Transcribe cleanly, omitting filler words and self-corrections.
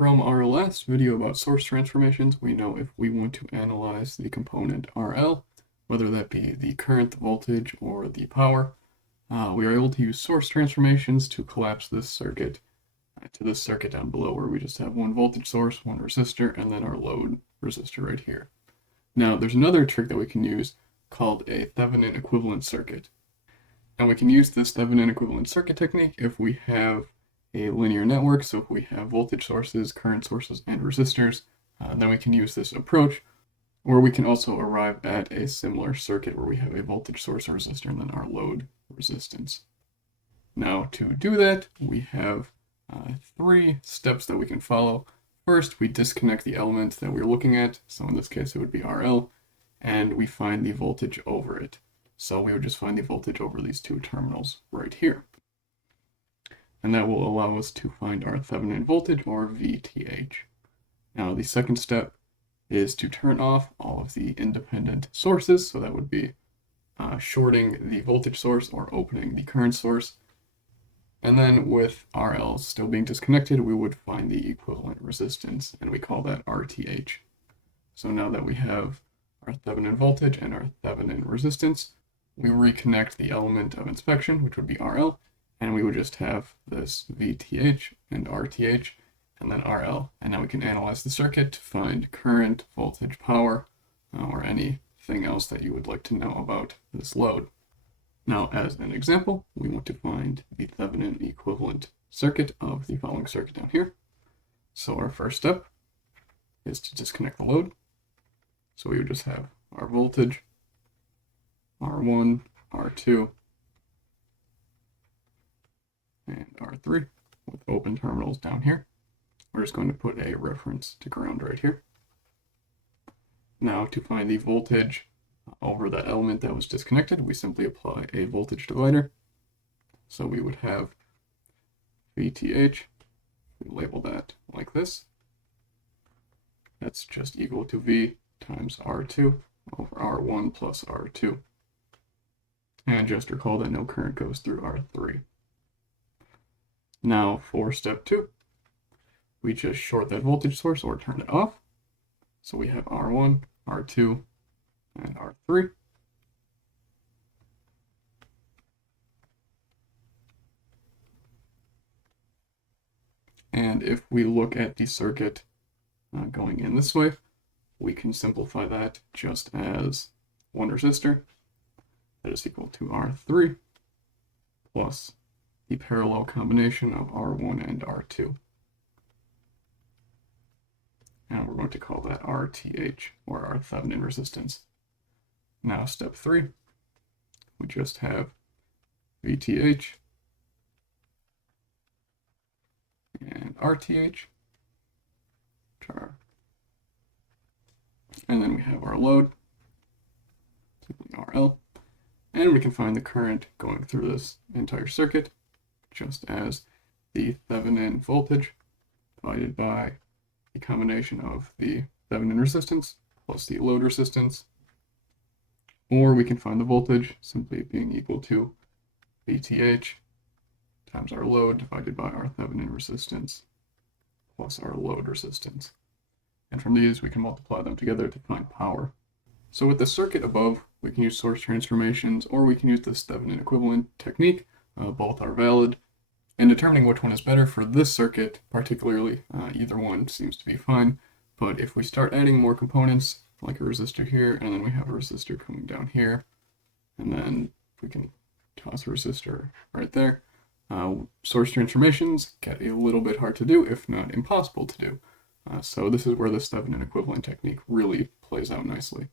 From our last video about source transformations, we know if we want to analyze the component RL, whether that be the current, the voltage, or the power, we are able to use source transformations to collapse this circuit to this circuit down below, where we just have one voltage source, one resistor, and then our load resistor right here. Now, there's another trick that we can use called a Thevenin equivalent circuit. And we can use this Thevenin equivalent circuit technique if we have a linear network. So if we have voltage sources, current sources, and resistors, then we can use this approach. Or we can also arrive at a similar circuit where we have a voltage source, a resistor, and then our load resistance. Now, to do that, we have three steps that we can follow. First, we disconnect the element that we're looking at. So in this case, it would be RL, and we find the voltage over it. So we would just find the voltage over these two terminals right here. And that will allow us to find our Thevenin voltage, or VTH. Now, the second step is to turn off all of the independent sources. So that would be shorting the voltage source or opening the current source. And then with RL still being disconnected, we would find the equivalent resistance, and we call that RTH. So now that we have our Thevenin voltage and our Thevenin resistance, we reconnect the element of inspection, which would be RL, and we would just have this VTH and RTH, and then RL. And now we can analyze the circuit to find current, voltage, power, or anything else that you would like to know about this load. Now, as an example, we want to find the Thevenin equivalent circuit of the following circuit down here. So our first step is to disconnect the load. So we would just have our voltage, R1, R2, and R3 with open terminals down here. We're just going to put a reference to ground right here. Now, to find the voltage over that element that was disconnected, we simply apply a voltage divider. So we would have VTH, we label that like this. That's just equal to V times R2 over R1 plus R2. And just recall that no current goes through R3. Now for step 2, we just short that voltage source or turn it off. So we have R1, R2, and R3. And if we look at the circuit going in this way, we can simplify that just as one resistor that is equal to R3 plus the parallel combination of R1 and R2. And we're going to call that RTH, or our Thevenin resistance. Now, step 3, we just have VTH and RTH, and then we have our load, simply RL, and we can find the current going through this entire circuit just as the Thevenin voltage divided by the combination of the Thevenin resistance plus the load resistance. Or we can find the voltage simply being equal to VTH times our load divided by our Thevenin resistance plus our load resistance. And from these, we can multiply them together to find power. So with the circuit above, we can use source transformations, or we can use this Thevenin equivalent technique. Both are valid. And determining which one is better for this circuit, particularly, either one seems to be fine. But if we start adding more components, like a resistor here, and then we have a resistor coming down here, and then we can toss a resistor right there, source transformations get a little bit hard to do, if not impossible to do. So this is where the Thevenin equivalent technique really plays out nicely.